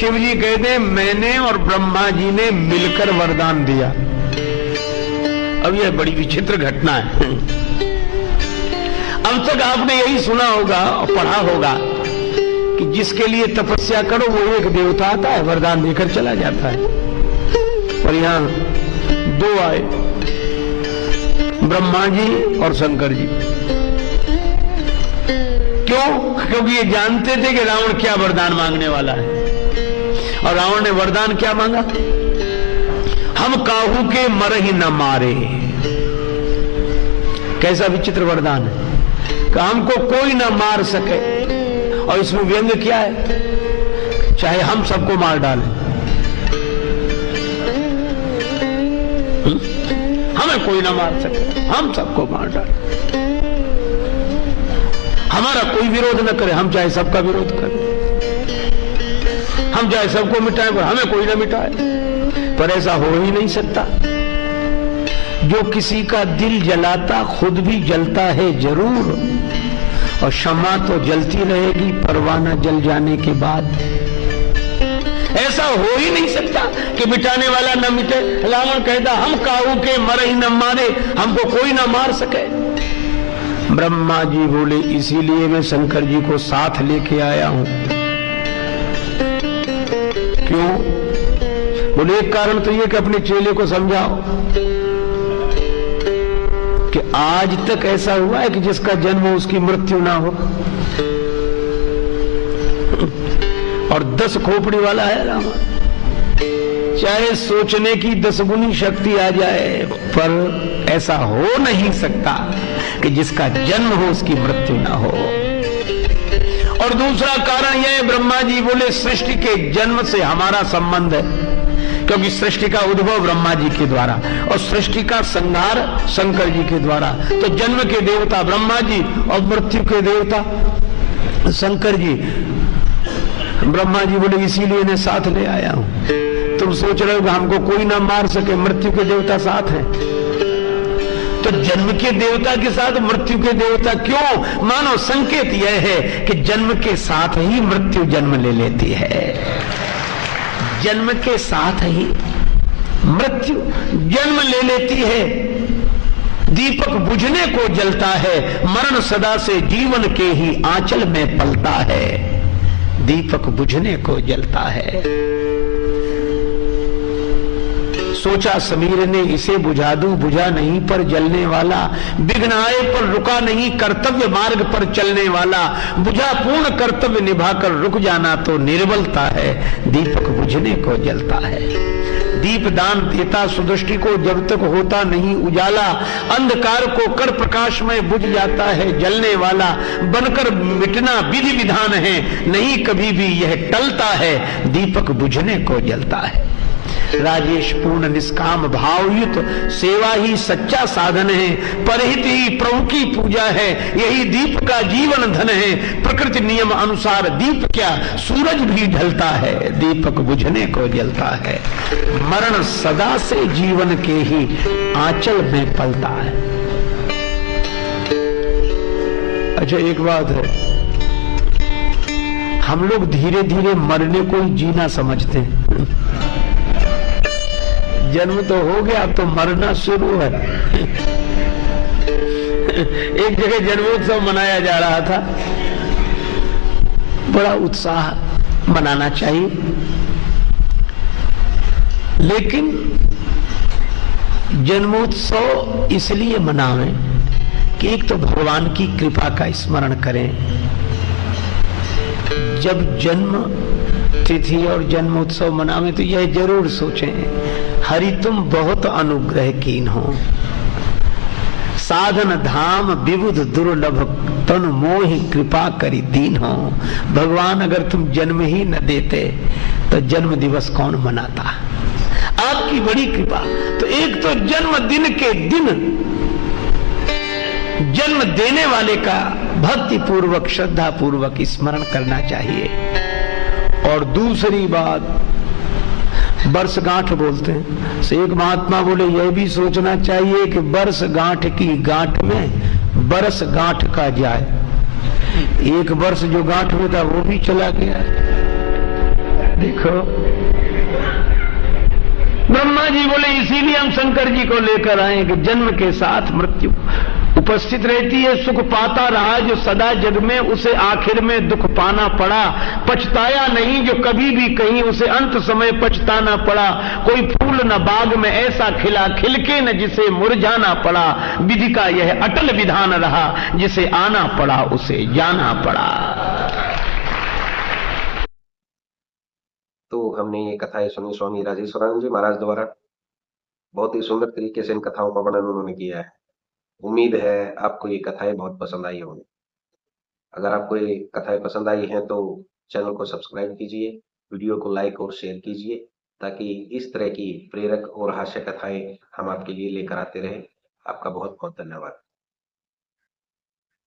शिव जी कहते मैंने और ब्रह्मा जी ने मिलकर वरदान दिया। अब यह बड़ी विचित्र घटना है। अब तक आपने यही सुना होगा और पढ़ा होगा कि जिसके लिए तपस्या करो वो एक देवता आता है, वरदान देकर चला जाता है। पर यहां दो आए, ब्रह्मा जी और शंकर जी। क्यों? क्योंकि ये जानते थे कि रावण क्या वरदान मांगने वाला है। और रावण ने वरदान क्या मांगा? हम काहू के मर ही न मारे। कैसा विचित्र वरदान है कि हमको कोई ना मार सके। और इसमें व्यंग क्या है? चाहे हम सबको मार डालें, हमें कोई ना मार सके, हम सबको मार डालें, हमारा कोई विरोध न करे, हम चाहे सबका विरोध करें, हम चाहे सबको मिटाएं पर हमें कोई ना मिटाए। पर ऐसा हो ही नहीं सकता। जो किसी का दिल जलाता खुद भी जलता है जरूर, और शम्मा तो जलती रहेगी परवाना जल जाने के बाद। ऐसा हो ही नहीं सकता कि मिटाने वाला न मिटे। रावण कहता हम काहू के मर ही न मारे, हमको कोई ना मार सके। ब्रह्मा जी बोले इसीलिए मैं शंकर जी को साथ लेके आया हूं। क्यों? बोले एक कारण तो ये कि अपने चेले को समझाओ कि आज तक ऐसा हुआ है कि जिसका जन्म हो उसकी मृत्यु ना हो। और 10 खोपड़ी वाला है रावण, चाहे सोचने की 10 गुनी शक्ति आ जाए पर ऐसा हो नहीं सकता कि जिसका जन्म हो उसकी मृत्यु ना हो। और दूसरा कारण यह है, ब्रह्मा जी बोले सृष्टि के जन्म से हमारा संबंध है, क्योंकि सृष्टि का उद्भव ब्रह्मा जी के द्वारा और सृष्टि का संहार शंकर जी के द्वारा। तो जन्म के देवता ब्रह्मा जी और मृत्यु के देवता शंकर जी। ब्रह्मा जी बोले इसीलिए इन्हें साथ ले आया हूं। तुम सोच रहे हो कि हमको कोई ना मार सके, मृत्यु के देवता साथ हैं। तो जन्म के देवता के साथ मृत्यु के देवता क्यों? मानो संकेत यह है कि जन्म के साथ ही मृत्यु जन्म ले लेती है, जन्म के साथ ही मृत्यु जन्म ले लेती है। दीपक बुझने को जलता है, मरण सदा से जीवन के ही आंचल में पलता है। दीपक बुझने को जलता है। सोचा समीर ने इसे बुझा दूं, बुझा नहीं पर जलने वाला, विघ्न आए पर रुका नहीं, कर्तव्य मार्ग पर चलने वाला, बुझा पूर्ण कर्तव्य निभाकर रुक जाना तो निर्बलता है। दीपक बुझने को जलता है। दीप दान देता सुदृष्टि को, जब तक होता नहीं उजाला, अंधकार को कर प्रकाश में बुझ जाता है जलने वाला। बनकर मिटना विधि विधान है, नहीं कभी भी यह टलता है। दीपक बुझने को जलता है। राजेश पूर्ण निष्काम भावयुत सेवा ही सच्चा साधन है। परहित ही प्रभु की पूजा है, यही दीप का जीवन धन है। प्रकृति नियम अनुसार दीप क्या सूरज भी ढलता है। दीपक बुझने को जलता है। मरण सदा से जीवन के ही आंचल में पलता है। अच्छा एक बात है, हम लोग धीरे धीरे मरने को ही जीना समझते हैं। जन्म तो हो गया, अब तो मरना शुरू है। एक जगह जन्मोत्सव मनाया जा रहा था, बड़ा उत्साह मनाना चाहिए, लेकिन जन्मोत्सव इसलिए मनावें कि एक तो भगवान की कृपा का स्मरण करें। जब जन्म तिथि और जन्मोत्सव मनावें तो यह जरूर सोचें, हरि तुम बहुत अनुग्रह कीन हो। साधन धाम विबुध दुर्लभ, तन मोहि कृपा करी दीन हो। भगवान अगर तुम जन्म ही न देते तो जन्म दिवस कौन मनाता? आपकी बड़ी कृपा। तो एक तो जन्म दिन के दिन जन्म देने वाले का भक्ति पूर्वक श्रद्धा पूर्वक स्मरण करना चाहिए। और दूसरी बात, वर्षगांठ बोलते हैं, से एक महात्मा बोले यह भी सोचना चाहिए कि वर्षगांठ की गांठ में बरस गांठ का जाए। एक वर्ष जो गांठ में था वो भी चला गया, देखो ब्रह्मा जी बोले इसीलिए हम शंकर जी को लेकर आए कि जन्म के साथ मृत्यु उपस्थित रहती है। सुख पाता रहा जो सदा जग में, उसे आखिर में दुख पाना पड़ा। पछताया नहीं जो कभी भी कहीं, उसे अंत समय पछताना पड़ा। कोई फूल न बाग में ऐसा खिला, खिलके न जिसे मुरझाना पड़ा। विधि का यह अटल विधान रहा, जिसे आना पड़ा उसे जाना पड़ा। तो हमने ये कथाएं सुनी स्वामी राजेश्वरानंद जी महाराज द्वारा। बहुत ही सुंदर तरीके से इन कथाओं का वर्णन उन्होंने किया है। उम्मीद है आपको ये कथाएं बहुत पसंद आई होंगी। अगर आपको ये कथाएं पसंद आई हैं तो चैनल को सब्सक्राइब कीजिए, वीडियो को लाइक और शेयर कीजिए, ताकि इस तरह की प्रेरक और हास्य कथाएं हम आपके लिए लेकर आते रहें। आपका बहुत बहुत धन्यवाद।